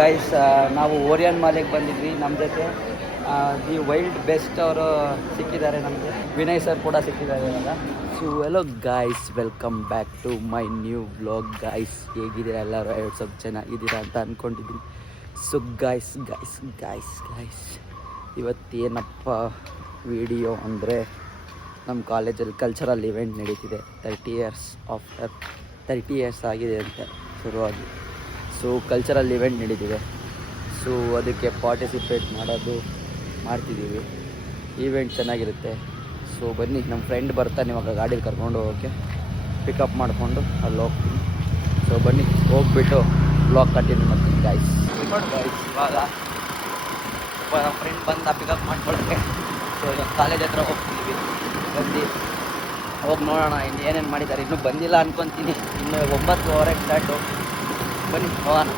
Guys, ನಾವು Orion ಮಾಲಿಗೆ ಬಂದಿದ್ವಿ. ನಮ್ಮ ಜೊತೆ ದಿ ವೈಲ್ಡ್ ಬೆಸ್ಟ್ ಅವರು ಸಿಕ್ಕಿದ್ದಾರೆ. ನಮಗೆ ವಿನಯ್ ಸರ್ ಕೂಡ ಸಿಕ್ಕಿದ್ದಾರೆ ಇವಾಗ. So hello guys, welcome back to my new vlog. Guys, ಹೇಗಿದ್ದೀರಾ ಎಲ್ಲರೂ? ಸ್ವಲ್ಪ ಚೆನ್ನಾಗಿದ್ದೀರಾ ಅಂತ ಅಂದ್ಕೊಂಡಿದ್ದೀನಿ. ಸೊ ಗಾಯ್ಸ್ ಇವತ್ತೇನಪ್ಪ ವಿಡಿಯೋ ಅಂದರೆ, ನಮ್ಮ ಕಾಲೇಜಲ್ಲಿ ಕಲ್ಚರಲ್ ಇವೆಂಟ್ ನಡೀತಿದೆ. 30 ಇಯರ್ಸ್ ಆಗಿದೆ ಅಂತ ಶುರುವಾಗಿ. ಸೊ ಕಲ್ಚರಲ್ ಇವೆಂಟ್ ನಡೀತಿದೆ. ಸೊ ಅದಕ್ಕೆ ಪಾರ್ಟಿಸಿಪೇಟ್ ಮಾಡ್ತಿದ್ದೀವಿ. ಈವೆಂಟ್ ಚೆನ್ನಾಗಿರುತ್ತೆ. ಸೊ ಬನ್ನಿ, ನಮ್ಮ ಫ್ರೆಂಡ್ ಬರ್ತಾನೆ ಇವಾಗ ಗಾಡೀಲಿ ಕರ್ಕೊಂಡು ಹೋಗೋಕ್ಕೆ. ಪಿಕಪ್ ಮಾಡಿಕೊಂಡು ಅಲ್ಲಿ ಹೋಗ್ತೀನಿ. ಸೊ ಬನ್ನಿ, ಹೋಗ್ಬಿಟ್ಟು ಬ್ಲಾಗ್ ಕಂಟಿನ್ಯೂ ಮಾಡ್ತೀನಿ ಗಾಯ್ಸ್. ಇವಾಗ ನಮ್ಮ ಫ್ರೆಂಡ್ ಬಂದ ಪಿಕಪ್ ಮಾಡ್ಕೊಳ್ಳೋಕ್ಕೆ. ಸೊ ಇವಾಗ ಕಾಲೇಜ್ ಹತ್ರ ಹೋಗ್ತಿದ್ದೀವಿ. ಹೋಗಿ ನೋಡೋಣ ಇನ್ನು ಏನೇನು ಮಾಡಿದ್ದಾರೆ. ಇನ್ನೂ ಬಂದಿಲ್ಲ ಅನ್ಕೊತೀನಿ. ಇನ್ನು 9:00 ಸ್ಟಾರ್ಟು. ಬನ್ನಿ ಹೋಗೋಣ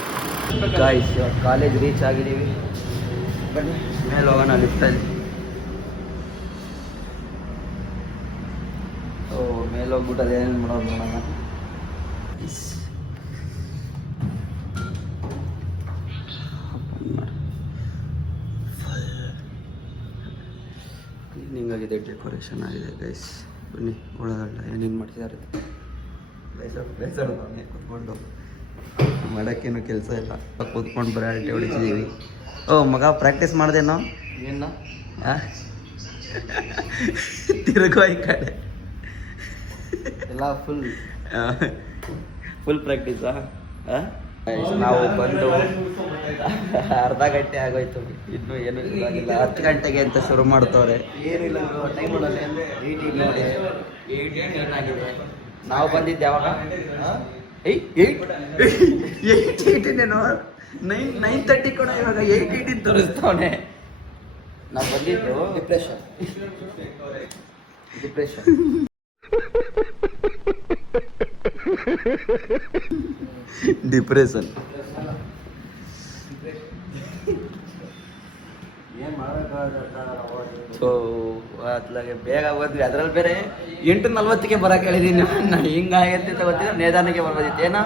ಗಾಯ್ಸ್. ಇವಾಗ ಕಾಲೇಜ್ ರೀಚ್ ಆಗಿದ್ದೀವಿ. ಬನ್ನಿ ಮೇಲೆ ಹೋಗೋಣ ಲಿಫ್ಟಲ್ಲಿ. ಸೊ ಮೇಲೆ ಹೋಗ್ಬಿಟ್ಟು ಅದೇನೇನು ಮಾಡೋದು ನೋಡೋಣ. ಕ್ಲೀನಿಂಗ್ ಆಗಿದೆ, ಡೆಕೋರೇಷನ್ ಆಗಿದೆ ಗೈಸ್. ಬನ್ನಿ ಒಳಗಡೆ ಏನೇನು ಮಾಡ್ತಿದ್ದಾರೆ. ಬೇಸರ ಕೂತ್ಕೊಂಡು ಮಾಡೋಕ್ಕೇನು ಕೆಲಸ ಇಲ್ಲ, ಕೂತ್ಕೊಂಡು ಬರೀ ಅಲ್ಟೆ ಹೊಡಿತಿದ್ದೀವಿ. ಓ ಮಗ, ಪ್ರಾಕ್ಟೀಸ್ ಮಾಡ್ದೇನೋ ಏನು? ತಿರುಗೋ ಈ ಕಡೆ ಎಲ್ಲ ಫುಲ್ ಪ್ರಾಕ್ಟೀಸಾ? ನಾವು ಬಂದು ಅರ್ಧ ಗಂಟೆ ಆಗೋಯ್ತು, ಇನ್ನೂ ಏನೂ ಇವಾಗಿಲ್ಲ. 10 ಗಂಟೆಗೆ ಅಂತ ಶುರು ಮಾಡ್ತವ್ರೆ. ಏನಿಲ್ಲ ಟೈಮ್ ಅಂದರೆ 8 ಆಗಿದೆ. ನಾವು ಬಂದಿದ್ದು ಯಾವಾಗ? 8:18 9:30 ಕೂಡ. ಇವಾಗ 8:18 ತೋರಿಸ್ತವನೆ. ನಾವು ಬಂದಿದ್ದು ಡಿಪ್ರೆಷನ್. ಸೊ ಅತ್ಲಾಗೆ ಬೇಗ ಹೋದ್ವಿ. ಅದ್ರಲ್ಲಿ ಬೇರೆ 8:40ಗೆ ಬರೋಕೆ ಹೇಳಿದೀನಿ. ಹಿಂಗಾಗೈತೆ ಗೊತ್ತಿಲ್ಲ, ನೇದಾನಕ್ಕೆ ಬರ್ಬೋದಿತ್ತು ಏನೋ.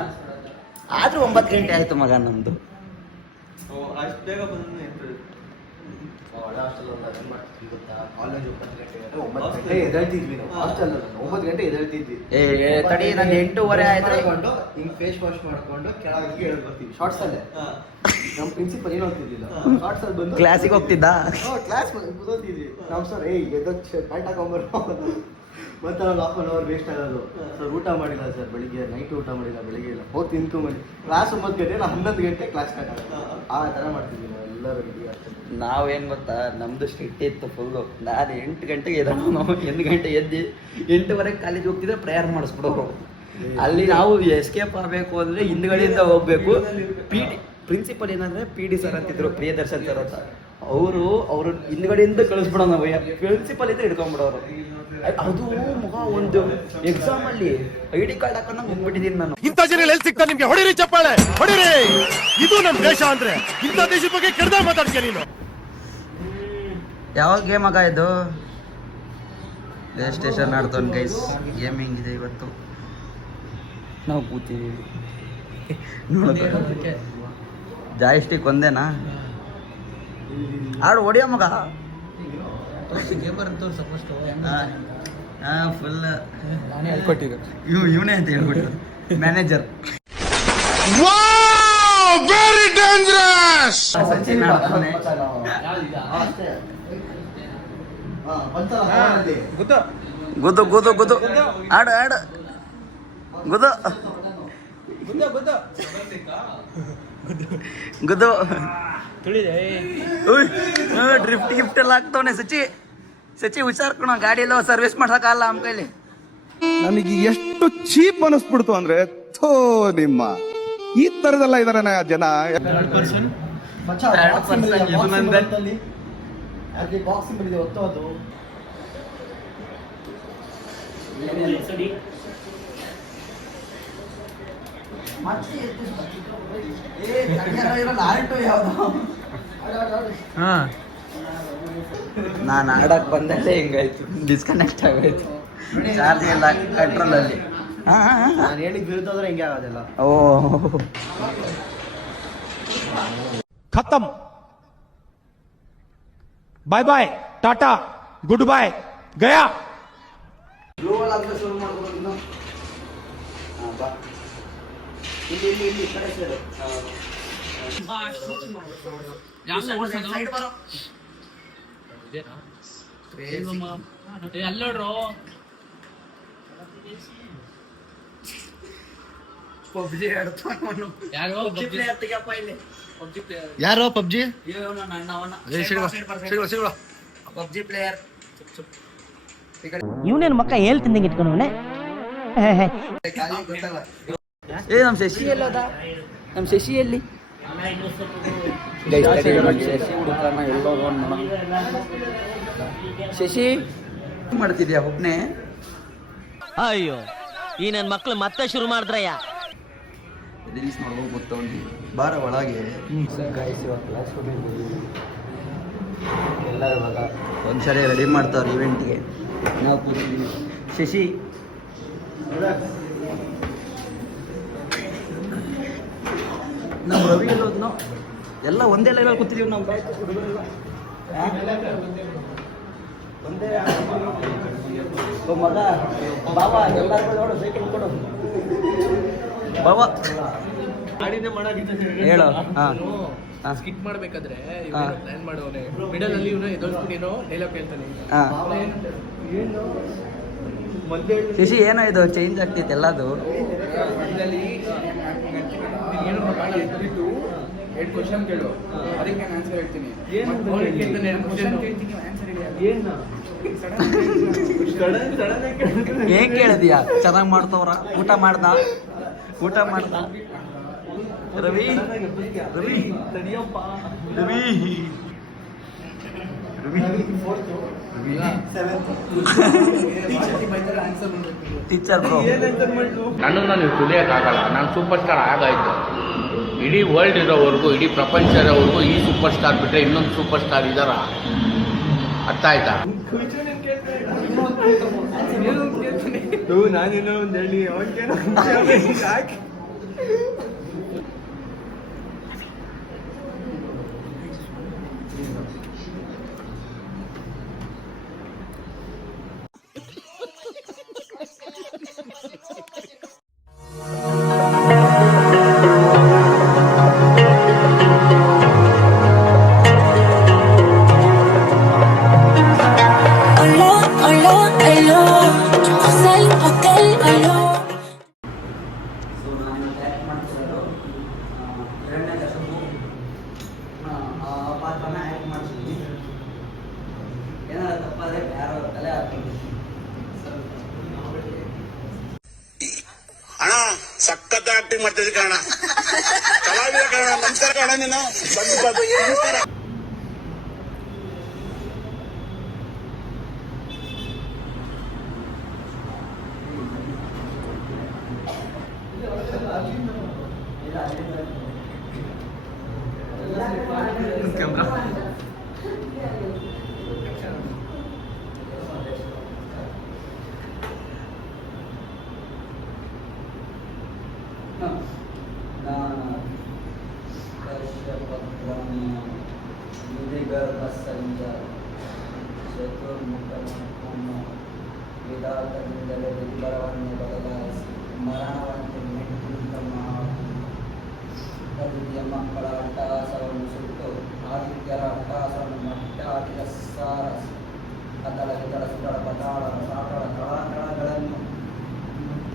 ಆದರೂ 9 ಗಂಟೆ ಆಯಿತು ಮಗ ನಮ್ಮದು. ಅಷ್ಟು ಬೇಗ ಬಂದು ತಡಿ, ನಾನು 8:15 ಆಯ್ತು. ಹಿಂಗೆ ಫೇಸ್ ವಾಶ್ ಮಾಡ್ಕೊಂಡು ಕೆಳಗೆ ಬರ್ತೀವಿ. ಶಾರ್ಟ್ಸ್ ಅಲ್ಲೇ ನಮ್ಮ ಪ್ರಿನ್ಸಿಪಲ್ ಏನು ಹೋಗ್ತಿದ್ದಿಲ್ಲ. ಶಾರ್ಟ್ಸ್ ಅಲ್ಲಿ ಬಂದು ಕ್ಲಾಸಿಗೆ ಹೋಗ್ತಿದ್ದ. ಕ್ಲಾಸ್ ಕೂತಿದ್ವಿ ನಾವು. ಸರ್ ಪ್ಯಾಂಟ್ ಹಾಕೊಂಬರು ಮತ್ತೆ ನಾವು 1/2 ಅವರ್ ವೇಸ್ಟ್ ಆಗೋದು. ಸರ್ ಊಟ ಮಾಡಿಲ್ಲ ಸರ್, ಬೆಳಿಗ್ಗೆ ನೈಟ್ ಊಟ ಮಾಡಿಲ್ಲ, ಬೆಳಿಗ್ಗೆ ಇಲ್ಲ ಹೋಗಿ ತಿನ್ಕೊಂಬಂದು ಕ್ಲಾಸ್ 9 ಗಂಟೆ, ನಾವು 11 ಗಂಟೆ ಕ್ಲಾಸ್ ಸ್ಟಾರ್ಟ್ ಆಗೋದು. ಆ ಥರ ಮಾಡ್ತಿದ್ವಿ ನಾವು ಎಲ್ಲರೂ. ನಾವೇನು ಗೊತ್ತಾ, ನಮ್ಮದು ಸ್ಟ್ರಿಕ್ಟ್ ಇತ್ತು ಫುಲ್ಲು. ನಾನು 8 ಗಂಟೆಗೆ ಎದ್ದು, ನಾವು 8 ಗಂಟೆ ಎದ್ದು 8:15 ಕಾಲೇಜ್ ಹೋಗ್ತಿದ್ರೆ ಪ್ರೇಯರ್ ಮಾಡಿಸ್ಬಿಡೋರು. ಅಲ್ಲಿ ನಾವು ಎಸ್ಕೇಪ್ ಆಗಬೇಕು ಅಂದರೆ ಹಿಂದ್ಗಡೆಯಿಂದ ಹೋಗಬೇಕು. ಪ್ರಿನ್ಸಿಪಲ್ ಏನಂದರೆ PD ಸರ್ ಅಂತಿದ್ರು, ಪ್ರಿಯದರ್ಶನ್ ಸರ್ ಅಂತ. ಅವರು ಹಿಂದ್ಗಡೆಯಿಂದ ಕಳಿಸ್ಬಿಡೋ. ನಾವು ಪ್ರಿನ್ಸಿಪಲ್ ಇದ್ರೆ ಹಿಡ್ಕೊಂಡ್ಬಿಡೋರು. ಅದು ಮಗ, ಒಂದು ಎಕ್ಸಾಮ್ ಅಲ್ಲಿ ID ಕಾರ್ಡ್ ಹಾಕೊಂಡು ಹೋಗ್ಬಿಟ್ಟಿದ್ದೀನಿ ನಾನು. ಇಂಥ ಜನ ಎಲ್ಲಿ ಸಿಗ್ತಾರೆ ನಿಮ್ಗೆ? ಹೊಡಿರಿ ಚಪ್ಪಾಳೆ, ಹೊಡಿರಿ. ಇದು ನಮ್ಮ ದೇಶ ಅಂದ್ರೆ. ಇಂಥ ದೇಶದ ಬಗ್ಗೆ ಕೆಡ್ದ ಮಾತಾಡ್ತೀಯ ನೀನು. ಯಾವ ಗೇಮ್ ಆಗ ಇದು? ಪ್ಲೇ ಸ್ಟೇಷನ್ ಆಡ್ತವನ್ ಗೈಸ್. ಗೇಮಿಂಗ್ ಇದೆ ಇವತ್ತು. ನಾವು ಕೂತಿದ್ದೀವಿ. ಜಾಯ್ಸ್ಟಿಕ್ ಒಂದೇನಾ? ಆಡು ಹೊಡಿಯೋ ಮಗ. ಫುಲ್ ಇವನೇ ಅಂತ ಹೇಳ್ಬಿಟ್ಟು ಮ್ಯಾನೇಜರ್. Very dangerous. ಸಚಿನ್ ಆಡ್ತಾನೆ. ಗುದ್ದು ಆಡು ಗುದ್ದು ಡ್ರಿಫ್ಟ್ ಗಿಫ್ಟ್ ಎಲ್ಲ ಆಗ್ತವನೆ. ಸಚಿ ಹುಷಾರ್ಕೊಣ, ಗಾಡಿ ಎಲ್ಲ ಸರ್ವಿಸ್ ಮಾಡ್ಸಕ್ಕಾಗಲ್ಲ ನಮ್ಮ ಕೈಲಿ. ನನಗೆ ಎಷ್ಟು ಚೀಪ್ ಅನಿಸ್ಬಿಡ್ತು ಅಂದ್ರೆ, ಥೋ ನಿಮ್ಮ ಈ ತರದೆಲ್ಲ ಇದಾರೆ ಜನ. ನಾನು ಆಡಕ್ಕೆ ಬಂದಲ್ಲೇ ಹಿಂಗಾಯ್ತು, ಡಿಸ್ಕನೆಕ್ಟ್ ಆಗೋಯ್ತು. ಚಾರ್ಜ್ ಎಲ್ಲ ಕಂಟ್ರೋಲಲ್ಲಿ. ನಾನು ಹೇಳಿದ ವಿರುದ್ಧ ಆದ್ರೆ ಹಿಂಗೆ ಆಗೋದಿಲ್ಲ. ಓ खत्म, bye bye, tata, goodbye, गया. ಬ್ಲೂ ವಾಲ್ ಅಂತ ಶುರು ಮಾಡ್ಬೋದು ಇನ್ನು. ಬಾ ಇಲ್ಲಿ ಇಲ್ಲಿ ಇಲ್ಲಿ ಈ ಕಡೆ ಸೇರು. ಸೈಡ್ ಬರೋ. ಪಬ್ಜಿ ಆಡ್ತಾನು. ಯಾರೋ ಪಬ್ಜಿ ಪಬ್ಜಿ ಪ್ಲೇಯರ್. ಇವನೇನು ಮಕ್ಕ ಹೇಳ್ತಿದ್ದಂಗೆ ಇಟ್ಕೊಂಡವನೆ. ಏ ನಮ್ಮ ಶಶಿ ಎಲ್ಲದ? ನಮ್ಮ ಶಶಿ ಎಲ್ಲಿ? ಶಶಿ ಹುಡುಕನ ಎಲ್ಲೋ ಶಶಿ ಮಾಡ್ತಿದ್ಯಾ ಒಬ್ನೇ? ಅಯ್ಯೋ ಈ ನನ್ನ ಮಕ್ಳು ಮತ್ತೆ ಶುರು ಮಾಡಿದ್ರಯ್ಯ. ರಿಲೀಸ್ ಮಾಡ್ಬೋದು ಗೊತ್ತವನಿ ಬಾರ ಒಳಗೆ. ಗಾಯ್ಸ್ ಇವಾಗ ಕ್ಲಾಸ್ ರೂಮಿಗೆ ಎಲ್ಲ ಇವಾಗ ಒಂದ್ಸರಿ ರೆಡಿ ಮಾಡ್ತಾವ್ರೆ ಇವೆಂಟ್ಗೆ. ನಾವು ಕೂತಿದ್ದೀವಿ. ಶಶಿ ನಮ್ಮ ರವಿ ಎಲ್ಲೋದ್ನೋ ಎಲ್ಲ ಒಂದೇ ಲೈವಲ್ಲಿ ಕೂತಿದ್ದೀವಿ ನಾವು. ಹುಡುಗರೆಲ್ಲ ಒಂದೇ ಮಗ ಬಾಬಾ ಎಲ್ಲರಿಗೂ ನೋಡು ಸೈಕಲ್ ಕೊಡು ಬಾಬಾ ಹೇಳು. ಸ್ಕಿಟ್ ಮಾಡ್ಬೇಕಾದ್ರೆ ಪ್ಲಾನ್ ಮಾಡೋನೆ ಮಿಡಲ್ ಅಲ್ಲಿ ಇವನು ಎದೋಸ್ಬಿಟ್ಟು ಡೈಲಾಗ್ ಹೇಳ್ತಾನೆ. ಶಶಿ ಏನೋ ಇದು ಚೇಂಜ್ ಆಗ್ತೈತೆ ಎಲ್ಲದು. ಏನು ಎದ್ಬಿಟ್ಟು 2 ಕ್ವಶನ್ ಕೇಳು, ಅದಕ್ಕೆ ನಾನು ಆನ್ಸರ್ ಹೇಳ್ತೀನಿ. ಏನ್ ಕೇಳಿದ್ಯಾ? ಚೆನ್ನಾಗಿ ಮಾಡ್ತವ್ರ? ಊಟ ಮಾಡ್ದ ರವಿ ರವಿ ರವಿ ಟೀಚರ್ ಬ್ರೋ ನನ್ನನ್ನು ನೀವು ತುಳಿಯೋಕ್ಕಾಗಲ್ಲ. ನಾನು ಸೂಪರ್ ಸ್ಟಾರ್ ಆಗಾಯ್ತು. ಇಡೀ ವರ್ಲ್ಡ್ ಇರೋವರೆಗೂ, ಇಡೀ ಪ್ರಪಂಚ ಇರೋವರೆಗೂ ಈ ಸೂಪರ್ ಸ್ಟಾರ್ ಬಿಟ್ಟರೆ ಇನ್ನೊಂದು ಸೂಪರ್ ಸ್ಟಾರ್ ಇದ್ದಾರ. ಅರ್ಥ ಆಯ್ತಾ? ನಾನೇನೋ ಒಂದು ಹೇಳಿ ಅವನ್ಗೇನೋ ಅಣ್ಣ ಸಖತ್ ಆಕ್ಟಿಂಗ್ ಮಾಡ್ತಿದ್ದೆ ಕಾರಣ ಕಲಾವಿದ ಕಾರಣ. ನಮಸ್ಕಾರ ಕಾರಣ ನೀನು ನಮಸ್ಕಾರ. ವೇದಾಂತದಿಂದಲೇ ವಿಬರವನ್ನು ಬದಲಾಯಿಸಿ ಮರಣವಂತೆ ಮೆಟ್ಟಿನಿಂತ ಮಕ್ಕಳ ಅಟ್ಟಹಾಸವನ್ನು ಸುಟ್ಟು ಆದಿತ್ಯರ ಅಟ್ಟಹಾಸವನ್ನು ಮಟ್ಟ ಹಾಕಿದ ಸಾರಸಿ ಅದರ ಇದರ ಸುಡಳ ಪತಾಳ ಸಾಕಳ ತಳಾತಳಗಳನ್ನು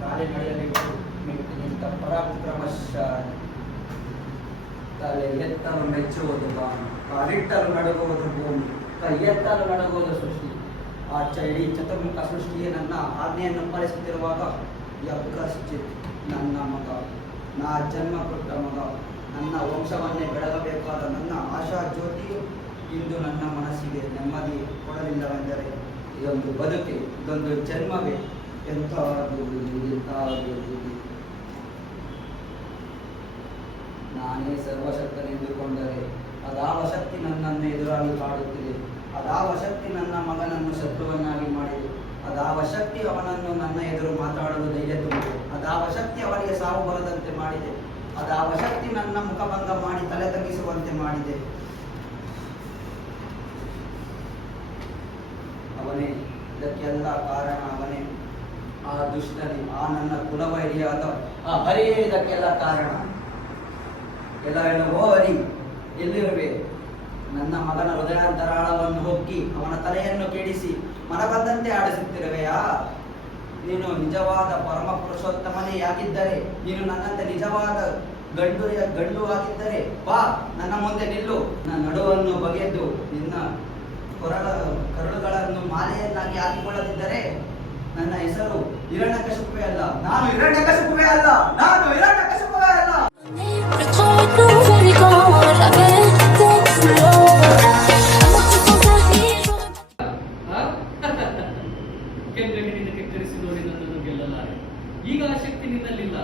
ಕಾಲಿನಡಿಯಲಿಟ್ಟು ಮೆಟ್ಟಿನಿಂತ ಪರಾಕ್ರಮಶಾಲಿ. ತಲೆ ಎತ್ತಲು ಮೆಚ್ಚುವುದು ಬಾನು, ಕಾಲಿಟ್ಟಲು ನಡುಗುವುದು ಭೂಮಿ, ಕೈ ಎತ್ತಲು ನಡುಗುವುದು ಸೃಷ್ಟಿ. ಆ ಇಡೀ ಚತುರ್ಮುಖ ಸೃಷ್ಟಿಯೇ ನನ್ನ ಆಜ್ಞೆಯನ್ನು ಪಾಲಿಸುತ್ತಿರುವಾಗ ಯಜ್ಞಶ್ಚಿತ್ ನನ್ನ ಮಗ, ನಾ ಜನ್ಮ ಕೊಟ್ಟ ಮಗ, ನನ್ನ ವಂಶವನ್ನೇ ಬೆಳಗಬೇಕಾದ ನನ್ನ ಆಶಾ ಜ್ಯೋತಿಯು ಇಂದು ನನ್ನ ಮನಸ್ಸಿಗೆ ನೆಮ್ಮದಿ ಕೊಡಲಿಲ್ಲವೆಂದರೆ ಇದೊಂದು ಬದುಕೆ, ಇದೊಂದು ಜನ್ಮವೇ ಎಂಥದ್ದು ನಾನೇ ಸರ್ವಶಕ್ತನೆಂದುಕೊಂಡರೆ ಅದಾವ ಶಕ್ತಿ ನನ್ನನ್ನು ಎದುರಾಗಿ ಕಾಡುತ್ತಿದೆ. ಅದಾವ ಶಕ್ತಿ ನನ್ನ ಮಗನನ್ನು ಶತ್ರುವನ್ನಾಗಿ ಮಾಡಿದೆ. ಅದಾವ ಶಕ್ತಿ ಅವನನ್ನು ನನ್ನ ಎದುರು ಮಾತಾಡಲು ಧೈರ್ಯ ತುಂಬಿದೆ. ಅದಾವ ಶಕ್ತಿ ಅವನಿಗೆ ಸಾವು ಬರದಂತೆ ಮಾಡಿದೆ. ಅದು ಆ ಶಕ್ತಿ ನನ್ನ ಮುಖಭಂಗ ಮಾಡಿ ತಲೆ ತಗ್ಗಿಸುವಂತೆ ಮಾಡಿದೆ. ಅವನೇ ಇದಕ್ಕೆಲ್ಲ ಕಾರಣ, ಅವನೇ ಆ ದುಷ್ಟನೇ, ಆ ನನ್ನ ಕುಲವೈರಿಯಾದ ಆ ಹರಿಯೇ ಇದಕ್ಕೆಲ್ಲ ಕಾರಣ. ಎಲ್ಲ ಓ ಹರಿ, ಎಲ್ಲಿರುವೆ? ನನ್ನ ಮಗನ ಹೃದಯಾಂತರಾಳವನ್ನು ಹೊಕ್ಕಿ ಅವನ ತಲೆಯನ್ನು ಕೆಡಿಸಿ ಮನಬಂದಂತೆ ಆಡಿಸುತ್ತಿರುವೆಯಾ? ನೀನು ನಿಜವಾದ ಪರಮ ಪುರುಷೋತ್ತಮನೇ ಆಗಿದ್ದರೆ, ನೀನು ನನ್ನಂತೆ ನಿಜವಾದ ಗಂಡು ಆಗಿದ್ದರೆ ಬಾ ನನ್ನ ಮುಂದೆ ನಿಲ್ಲು. ನನ್ನ ನಡುವನ್ನು ಬಗೆದು ನಿನ್ನ ಕರಳುಗಳನ್ನು ಮಾಲೆಯನ್ನಾಗಿ ಹಾಕಿಕೊಳ್ಳದಿದ್ದರೆ ನನ್ನ ಹೆಸರು ಹಿರಣ್ಯಕಶಿಪುವೇ ಅಲ್ಲ, ನಾನು ಹಿರಣ್ಯಕಶಿಪುವೇ ಅಲ್ಲ, ನಾನು ಹಿರಣ್ಯಕಶಿಪುವೇ ಅಲ್ಲ. ಕೆಂಗಣ್ಣಿನಿಂದ ಕೆಕ್ಕರಿಸಿ ನೋಡಿ ನನ್ನನ್ನು ಗೆಲ್ಲಲಾರೆ. ಈಗ ಆ ಶಕ್ತಿ ನಿನ್ನಲ್ಲಿಲ್ಲ.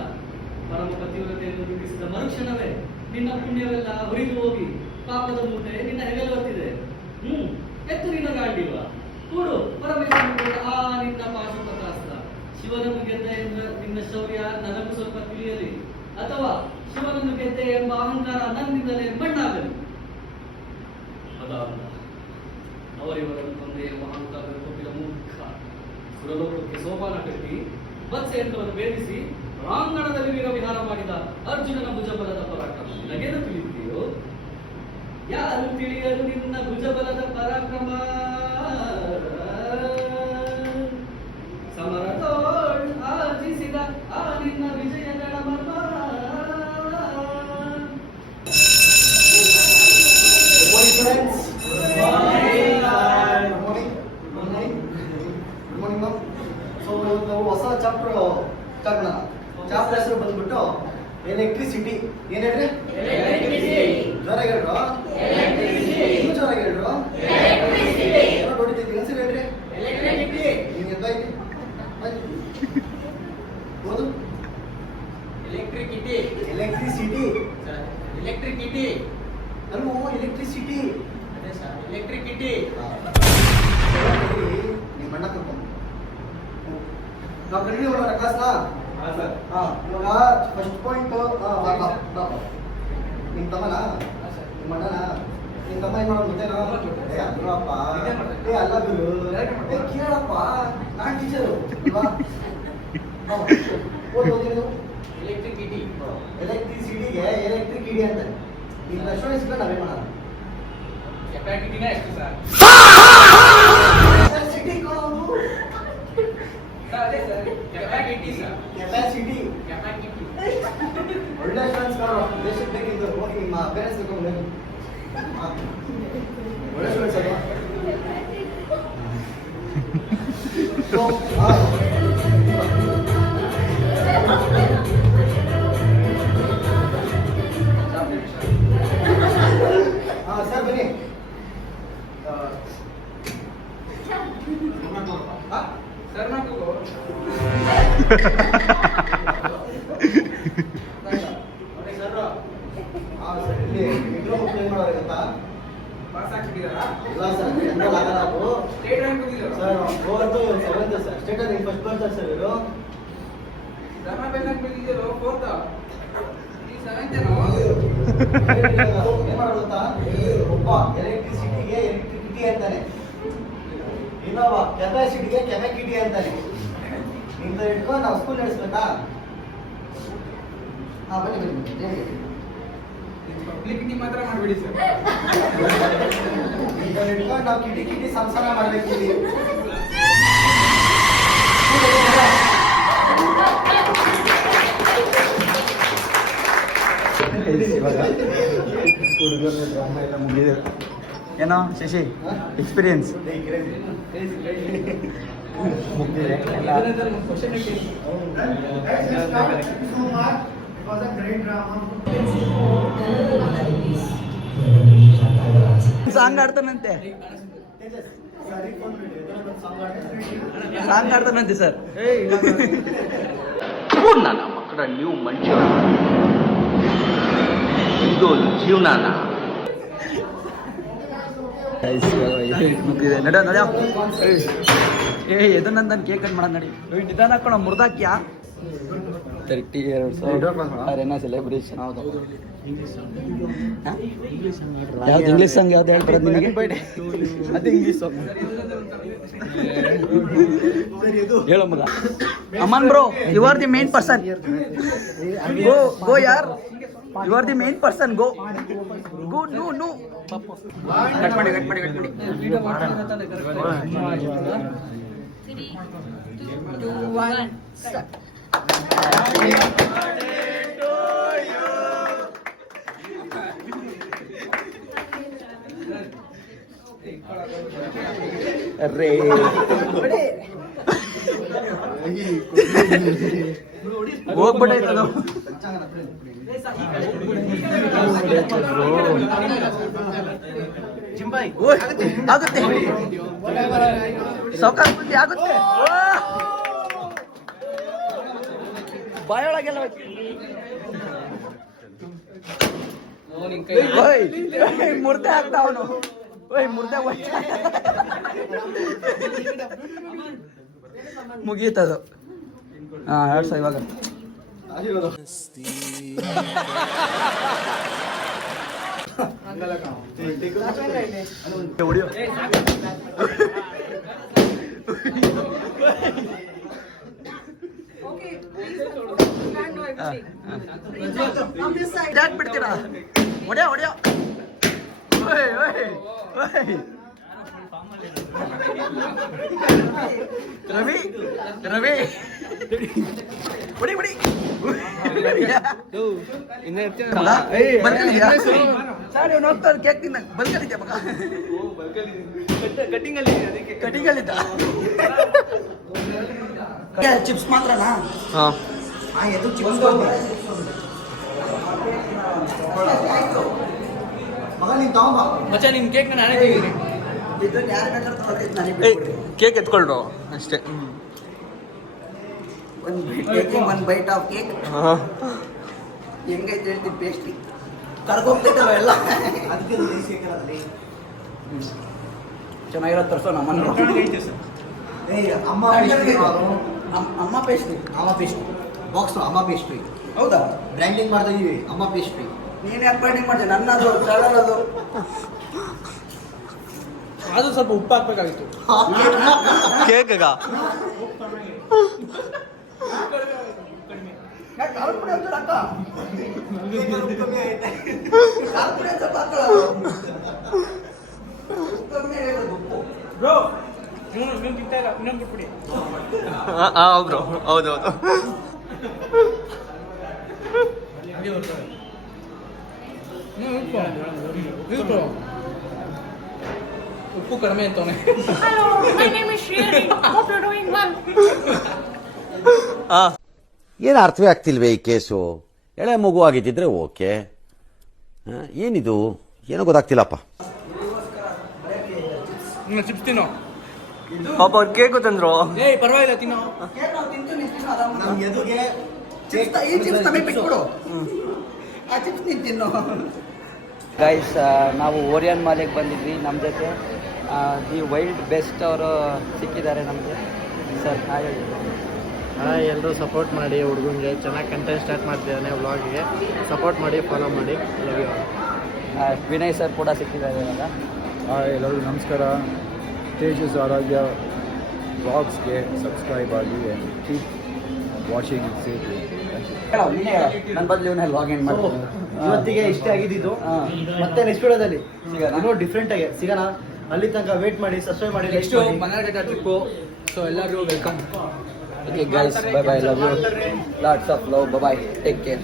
ಪರಮ ಪತಿವ್ರತೆಯನ್ನು ರೂಪಿಸಿದ ಮರುಕ್ಷಣವೇ ನಿನ್ನ ಪುಣ್ಯವೆಲ್ಲ ಹೊರಿದು ಹೋಗಿ ಪಾಪದ ಮೂಟೆ ನಿನ್ನ ಹೆಗಲು ಹೊತ್ತಿದೆ. ಎತ್ತು ನಿನ್ನ ಗಾಂಡಿವ ಕೂಡು ಪರಮೇಶ್ವರ ಆ ನಿನ್ನ ಪಾಶುಪತಾಸ್ತ್ರ. ಶಿವನನ್ನು ಗೆದ್ದೆ ಎಂಬ ನಿನ್ನ ಶೌರ್ಯ ನನಗೂ ಸ್ವಲ್ಪ ತಿಳಿಯಲಿ, ಅಥವಾ ಶಿವನನ್ನು ಗೆದ್ದೆ ಎಂಬ ಅಹಂಕಾರ ನನ್ನಿಂದಲೇ ಮಣ್ಣಾಗಲಿ. ಅದಾದ ಅವರಿವರನ್ನು ಕೊಂದೇ ಅಹಂಕಾರ ಕೊಟ್ಟಿದ ಮೂರ್ಖ ಸುರಲೋಕಕ್ಕೆ ಸೋಪಾನ ಕಟ್ಟಿ ವತ್ಸೆಯಂತವನ್ನು ಭೇದಿಸಿ ರಾಂಗಣದಲ್ಲಿ ವೀರ ವಿಹಾರ ಮಾಡಿದ ಅರ್ಜುನನ ಭುಜಬಲದ ಪರಾಕ್ರಮ ನಿನಗೇನು ತಿಳಿಯುತ್ತೀಯೋ? ಯಾರು ತಿಳಿಯಲು ನಿನ್ನ ಭುಜಬಲದ ಪರಾಕ್ರಮ? ಸಮರದೋಳ್ ಆರ್ಜಿಸಿದ ಆ ನಿನ್ನ ವಿಜಯಗಳ ಮರ್ಮ. ಹೊಸ ಚಾಪ್ಟರ್ ತಗೋಣ. ಚಾಪ್ಟರ್ ಹೆಸರು ಬಂದ್ಬಿಟ್ಟು ಎಲೆಕ್ಟ್ರಿಸಿಟಿ. ಏನ್ ಹೇಳ್ರಿ? ಜ್ವರಾಗಿ ಹೇಳ್ರು, ಇನ್ನೂ ಜ್ವರಾಗಿ ಹೇಳ್ರು. ನೋಡಿದ್ದೀವಿ ಹೆಸರು ಹೇಳ್ರಿ. ನಿಮ್ಗೆ ಎಂತಾಯ್ತು? ಓದು. ಎಲೆಕ್ಟ್ರಿಸಿಟಿ. ಎಲೆಕ್ಟ್ರಿಸಿಟಿ ಎಲೆಕ್ಟ್ರಿಸಿಟಿ ಅಲ್ವೋ? Electricity electricity. ನಿಮ್ಮ ಅಣ್ಣ ಕರ್ಕೊಂಡು ನಾವು ಕಂಟಿನ್ಯೂ ಮಾಡೋಣ ಕ್ಲಾಸ್ನ. ಇವಾಗ ಫಸ್ಟ್ ಪಾಯಿಂಟ್ ನಿಮ್ಮ ತಮ್ಮನ, ನಿಮ್ಮ ಅಣ್ಣನ, ನಿಮ್ಮ ತಮ್ಮ ಏನ್ ಮಾಡೋದು ಗೊತ್ತೇನೋ? ಅಲ್ಲಪ್ಪ, ಅಲ್ಲ ಗುರು, ಕೇಳಪ್ಪ, ನಾನ್ ಟೀಚರು ಅಲ್ವಾ? ಓದಿರೋದು ಎಲೆಕ್ಟ್ರಿಸಿಟಿ. ಎಲೆಕ್ಟ್ರಿಸಿಟಿಗೆ ಎಲೆಕ್ಟ್ರಿಕ್ ಇಡಿ ಅಂತಾರೆ. ಈಗ ಲಕ್ಷ್ಮಣ ನಾವೇ ಮಾಡೋಣ. ಕೆಪಾಸಿಟಿನೇ ಎಷ್ಟು ಸರ್? ಸಿಟಿ ಅದೇ sir, capacity sir. Capacity capacity ಒಳ್ಳೆ ಸ್ಟೂಡೆಂಟ್ಸ್ ದೇಶಕ್ಕೆ ಬೇಕಿದ್ದು ಹೋಗಿ ನಿಮ್ಮ ಪೇರೆಂಟ್ಸ್ ಒಳ್ಳೆ ಸ್ಟೂಡೆಂಟ್ಸ್ ಅಲ್ವಾ? ಸರ್ ಬನ್ನಿ. ಸರ್ ನಾವು ಒಬ್ಬ ಎಲೆಕ್ಟ್ರಿಸಿಟಿಗೆ ಎಲೆಕ್ಟ್ರಿಸಿಟಿ ಅಂತಾನೆ, ಇನ್ನೊಬ್ಬ ಕೆಪಾಸಿಟಿಗೆ ಕೆಪಾಸಿಟಿ ಅಂತಾನೆ. ಇಂಥ ಇಟ್ಕೊಂಡು ನಾವು ಸ್ಕೂಲ್ ನಡೆಸ್ಬೇಕಾ? ಹಾ ಬನ್ನಿ ಬನ್ನಿ. ಪಬ್ಲಿಸಿಟಿ ಮಾತ್ರ ಮಾಡಬೇಡಿ ಸರ್. ಇಂಥ ಇಟ್ಕೊಂಡು ನಾವು ಕಿಟಿ ಕಿಟಿ ಸಂಸಾರ ಮಾಡ್ಬೇಕಿದ್ದೀವಿ. ಏನೋ ಶಶಿ ಎಕ್ಸ್ಪೀರಿಯನ್ಸ್ ಸಾಂಗ್ ಆಡ್ತಾನಂತೆ, ಸಾಂಗ್ ಆಡ್ತಾನಂತೆ ಸರ್. ನನ್ನ ಮಕ್ಕಳ ನೀವು ಮನುಷ್ಯ ಇದು ಜೀವನಾನ. ನಡ ನಡ ಏ ಎದು ನಂದನ್ ಕೇಕ್ ಕಟ್ ಮಾಡೋದು ನಡಿ. ನಿಧಾನ ಹಾಕೋಣ ಮುರ್ದಾಕ್ಯಾ. 32 ಅರೆನಾ ಸೆಲೆಬ್ರೇಷನ್. ಯಾವ್ದು ಇಂಗ್ಲೀಷ್ ಸಾಂಗ್ ಯಾವ್ದು ಹೇಳ್ತಾರೆ ನಿಮಗೆ? ಅದು ಇಂಗ್ಲೀಷ್ ಸಾಂಗ್. ಹೇಳೋ ಮಗ. Aman bro, you are the main person. Go ಯಾರ್, you are the main person. Go no cut ಮಾಡಿ. ವಿಡಿಯೋ ಮಾಡ್ತಿರೋ ತಾನೆ ಕರೆಕ್ಟ್. 3, 2, 1 ಸ್ಟಾರ್ಟ್. ಅರೇ ಹೋಗ್ಬಿಟ್ಟೈತದ. ಆಗುತ್ತೆ ಸೌಕಾರ ಬುದ್ಧಿ ಆಗುತ್ತೆ. ಬಾಯೊಳಗೆಲ್ಲ ಮುರ್ದೆ ಆಗ್ತಾ ಅವನು. ಮುರ್ದೆ ಮುಗೀತದು. ಹೇಳ್ಸ ಇವಾಗ ಹೊಡಿಯೋ. ಬಿಡ್ತೀರಾ? ಹೊಡ್ಯೋ ರವಿ ಹೊಡಿ ಹೋಗ್ತಾರೆ ಕೇಕ್ ತಿನ್ನ ಬಲ್ಕಲಿದ್ಯಾ ಮಗ? ಕಟಿಂಗಲ್ಲಿದ್ದ ಚಿಪ್ಸ್ ಮಾತ್ರನಾ? ಎದು ಚಿಪ್ಸ್ ಮಗ ನೀನ್ ತಗೊಂಬ ಮಚ್ಚ, ನಿನ್ ಕೇಕ್ ನಾನೇ ತೆಗೀನಿ. ಕೇಕ್ ಎತ್ಕೊಳ್ರು ಅಷ್ಟೇ. ಒನ್ ಬೈಟ್ ಆಫ್ ಕೇಕ್ ಹೆಂಗೈತೆ ಹೇಳ್ತೀನಿ. ಪೇಸ್ಟ್ರಿ ಕರ್ಗೋಗ್ತೈತಲ್ಲ ಎಲ್ಲ. ಚೆನ್ನಾಗಿರೋ ತರ್ಸೋ ನಮ್ಮನ್ನ. ಅಮ್ಮ ಪೇಸ್ಟ್ರಿ ಬಾಕ್ಸ್ ಅಮ್ಮ ಪೇಸ್ಟ್ರಿ. ಹೌದಾ? ಬ್ರ್ಯಾಂಡಿಂಗ್ ಮಾಡ್ತಾ ಇದೀವಿ ಅಮ್ಮ ಪೇಸ್ಟ್ರಿ. ನೀನು ಯಾಕೆ ಬ್ರ್ಯಾಂಡಿಂಗ್ ಮಾಡಿದೆ? ನನ್ನದು ಚಾನಲ್ ಅದು ಸ್ವಲ್ಪ ಉಪ್ಪು ಹಾಕ್ಬೇಕಾಗಿತ್ತು ಕೇಕ್ಗ. ಬ್ರೋ ಹೌದೌದು. ಉಪ್ಪು ಕಡಿಮೆ ಅಂತವನೆ. ಏನು ಅರ್ಥವೇ ಆಗ್ತಿಲ್ವೇ ಈ ಕೇಸು? ಎಳೆ ಮಗು ಆಗಿದ್ದಿದ್ರೆ ಓಕೆ, ಏನಿದು ಏನೋ ಗೊತ್ತಾಗ್ತಿಲ್ಲಪ್ಪ. ಚಿಪ್ಸ್ ತಿನ್ನೋ. ಪಾಪ ಅವ್ರು ಕೇಕು ತಂದ್ರು. ಪರವಾಗಿಲ್ಲ ತಿನ್ನೋ. ಗೈಸ್, ನಾವು ಓರಿಯನ್ ಮಾಲಿಗೆ ಬಂದಿದ್ವಿ. ನಮ್ಮ ಜೊತೆ ದಿ ವೈಲ್ಡ್ ಬೆಸ್ಟ್ ಅವರು ಸಿಕ್ಕಿದ್ದಾರೆ ನಮಗೆ. ಸರ್ ಹಾಯ್ ಹೇಳಿ. ಎಲ್ಲರೂ ಸಪೋರ್ಟ್ ಮಾಡಿ ಹುಡುಗಂಗೆ. ಚೆನ್ನಾಗಿ ಕಂಟೆಂಟ್ ಸ್ಟಾರ್ಟ್ ಮಾಡ್ತಿದ್ದಾನೆ ವ್ಲಾಗಿಗೆ. ಸಪೋರ್ಟ್ ಮಾಡಿ, ಫಾಲೋ ಮಾಡಿ. ವಿನಯ್ ಸರ್ ಕೂಡ ಸಿಕ್ಕಿದ್ದಾರೆ ಇವಾಗ. ಎಲ್ಲರಿಗೂ ನಮಸ್ಕಾರ. ತೇಜಸ್ ಆರೋಗ್ಯ ವ್ಲಾಗ್ಸ್ಗೆ ಸಬ್ಸ್ಕ್ರೈಬ್ ಆಗಿ ಕೀಪ್ ವಾಚಿಂಗ್ ಸೇಫ್ಲಿ. ನನ್ನ ಬದಲು ಇವನ್ನ ಲಾಗಿನ್ ಮಾಡ್ತೀನಿ. ಇವತ್ತಿಗೆ ಇಷ್ಟೇ ಆಗಿದ್ದು. ಮತ್ತೆ ನೆಕ್ಸ್ಟ್ ವಿಡಿಯೋದಲ್ಲಿ ಇನ್ನೂ ಡಿಫ್ರೆಂಟ್ ಆಗಿ ಸಿಗೋಣ. ಅಲ್ಲಿ ತನಕ ವೇಟ್ ಮಾಡಿ, ಸಬ್ಸ್ಕ್ರೈಬ್ ಮಾಡಿ. ನೆಕ್ಸ್ಟ್ ಮನೆಗಡೆ ಟ್ರಿಪ್ಪು. ಸೊ ಎಲ್ಲರಿಗೂ welcome. Okay guys, bye bye, love you. Lots of love, bye bye, take care.